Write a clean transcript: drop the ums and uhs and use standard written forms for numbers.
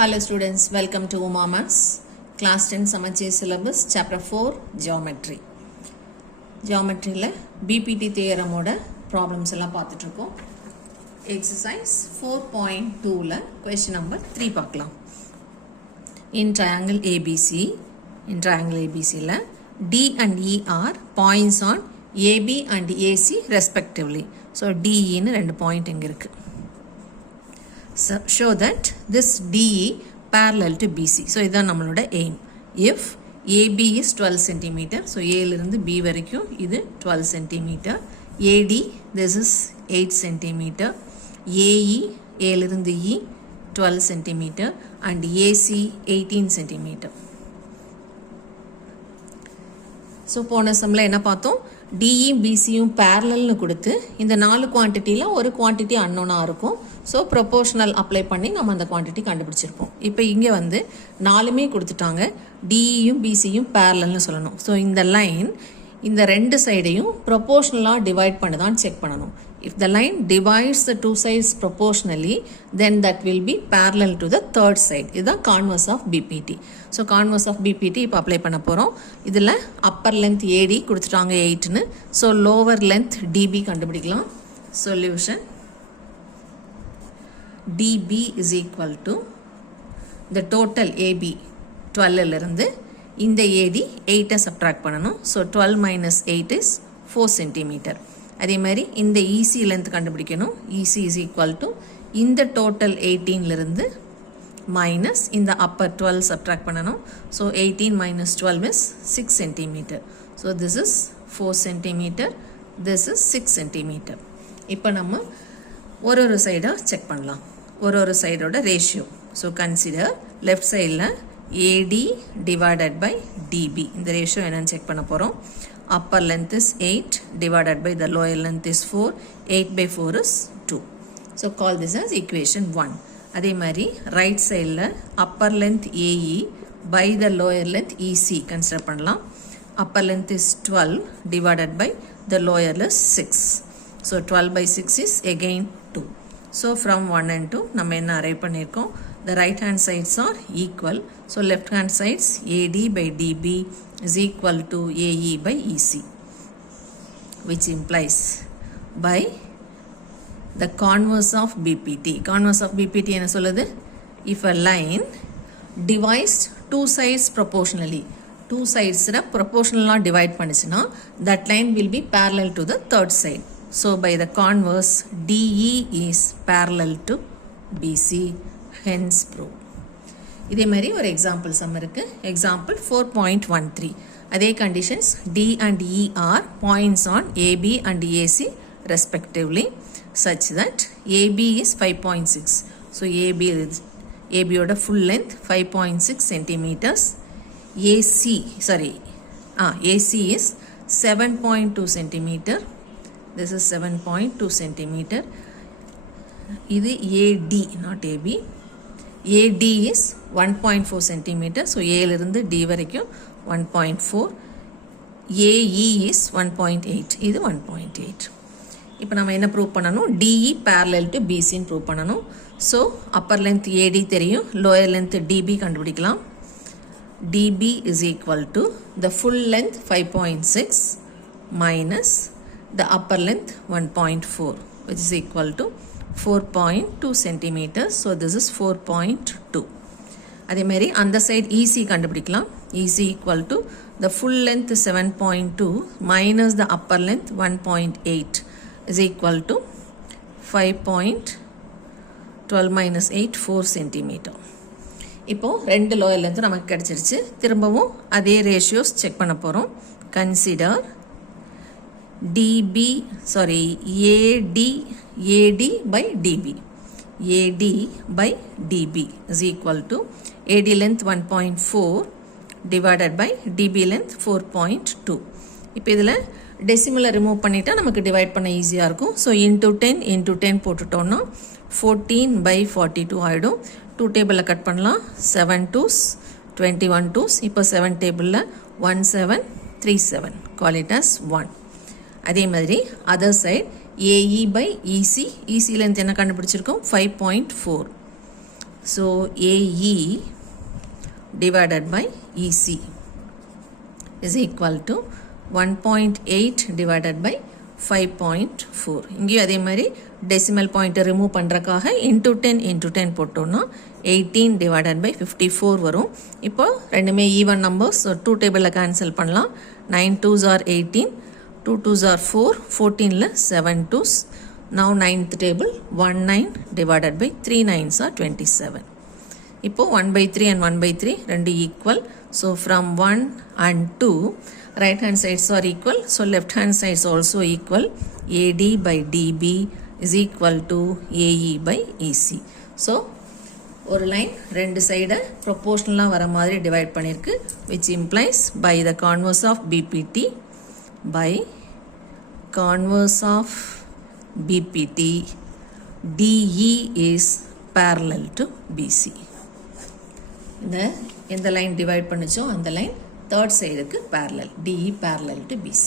Hello students, welcome to Uma's class 10 Samacheer syllabus chapter 4 geometry. Geometry la BPT theorem oda problems எல்லாம் பார்த்துட்டு இருக்கோம். Exercise 4.2 la question number 3 பார்க்கலாம். In triangle ABC la D and E are points on AB and AC respectively. So DE னு ரெண்டு point இங்க இருக்கு. So, show that this DE parallel to BC. So, this is our aim. If AB is 12 cm, so A இருந்து B வரைக்கும் இது 12 cm. AD, this is 8 cm. AE, A இருந்து E 12 cm. And AC 18 cm. So, போன சம்ல என்ன பார்த்தோம்? DE, BC யும் parallel கொடுத்து இந்த நாலு குவாண்டிட்டில ஒரு குவாண்டிட்டி அன்னோனா இருக்கும். ஸோ ப்ரொபோர்ஷனல் அப்ளை பண்ணி நம்ம அந்த குவான்டிட்டி கண்டுபிடிச்சிருப்போம். இப்போ இங்கே வந்து நாலுமே கொடுத்துட்டாங்க. டிஇயும் பிசியும் பேரலல்னு சொல்லணும். ஸோ இந்த லைன் இந்த ரெண்டு சைடையும் ப்ரொபோர்ஷனலாக டிவைட் பண்ணுதான்னு செக் பண்ணணும். If the line divides the two sides proportionally then that will be parallel to the third side. இதுதான் converse of BPT. So converse of BPT இப்போ அப்ளை பண்ண போகிறோம். இதில் அப்பர் லென்த் ஏடி கொடுத்துட்டாங்க 8ன்னு. ஸோ லோவர் லென்த் டிபி கண்டுபிடிக்கலாம். Solution dB is equal to the total AB 12 இருந்து இந்த AD 8 subtract பண்ணணும். So 12 minus 8 is 4 cm. அதே மாதிரி இந்த EC length கண்டுபிடிக்கணும். EC is equal to இந்த total 18 இருந்து minus இந்த upper 12 subtract பண்ணணும். So 18 minus 12 is 6 cm. So this is 4 cm. This is 6 cm. இப்போ நம்ம ஒரு சைடா செக் பண்ணலாம். ஒரு சைடோட ரேஷியோ. ஸோ கன்சிடர் லெஃப்ட் சைடில் ஏடி டிவைடட் பை டிபி. இந்த ரேஷியோ என்னன்னு செக் பண்ண போகிறோம். Upper length is 8 divided by the lower length is 4. 8 by 4 is 2. So call this as equation 1. அதே மாதிரி ரைட் சைடில் upper length AE by the lower length EC consider பண்ணலாம். Upper length is 12 divided by the lower is 6. So 12 by 6 is again 2. So from 1 and 2 நம்ம என்ன arrive பண்ணியிருக்கோம். The right hand sides are equal. So left hand sides AD by DB is equal to AE by EC, which implies by the converse of BPT. Converse of BPT என்ன சொல்லுது? If a line divides two sides proportionally, two sides proportionally divide பண்ணிச்சுனா that line will be parallel to the third side. So by the converse, DE is parallel to BC, hence prove. இதே மாதிரி ஒரு example some இருக்கு. Example 4.13. அதே conditions D and E are points on AB and AC respectively such that AB is 5.6. So AB ஓட full length 5.6 centimeters. AC is 7.2 centimeter. This is 7.2 centimeter. இது AD, not AB. AD is 1.4 centimeter. So A இருந்து D வரைக்கும் 1.4. AE is 1.8. இது 1.8. இப்போ நம்ம என்ன prove பண்ணணும்? DE parallel to BC ன்னு ப்ரூவ் பண்ணணும். So upper length AD தெரியும். lower length DB கண்டுபிடிக்கலாம். DB is equal to the full length 5.6 minus the upper length 1.4, which is equal to 4.2 centimeters. So this is 4.2. அதே மாதிரி அந்த side EC கண்டுபிடிக்கலாம். EC equal to the full length 7.2 minus the upper length 1.8 is equal to 5.12 minus 8, 4 centimeter. இப்போ ரெண்டு lower length நமக்கு கிடைச்சிருச்சு. திரும்பவும் அதே ரேஷியோஸ் செக் பண்ண போகிறோம். Consider AD by DB. AD by DB is equal to AD length 1.4 divided by DB length 4.2. இப்போ இதில் டெசிமலை ரிமூவ் பண்ணிட்டா நமக்கு டிவைட் பண்ண ஈஸியாக இருக்கும். ஸோ into 10 போட்டுட்டோம்னா 14 by 42 ஆகிடும். 2 டேபிளில் கட் பண்ணலாம். 7 2s 21 2s. இப்போ 7 டேபிளில் 1737. Call it as 1. அதே மாதிரி other side AE by EC. EC length என்ன கண்டுபிடிச்சிருக்கோம்? 5.4. So AE divided by EC is equal to 1.8 divided by 5.4. இங்கேயும் அதே மாதிரி டெசிமல் பாயிண்ட்டை ரிமூவ் பண்ணுறக்காக into 10 போட்டோன்னா 18 divided by 54 வரும். இப்போ ரெண்டுமே ஈவன் நம்பர்ஸ், ஸோ 2 டேபிளில் கேன்சல் பண்ணலாம். 9 2s are 18, 2 2s are 4, 14ல் 7 2s. Now 9th table 19 divided by 3 9s are 27. இப்போ 1/3 and 1/3 ரெண்டு equal. So from 1 and 2 right hand sides are equal, so left hand sides also equal. AD by DB is equal to AE by EC. So ஒரு line ரெண்டு சைடை ப்ரொபோர்ஷனலாக வர மாதிரி divide பண்ணியிருக்கு, which implies by the converse of BPT, by converse of BPT, DE is parallel to BC. இந்த line divide பண்ணிச்சோ அந்த line third சைடுக்கு parallel, DE parallel to BC.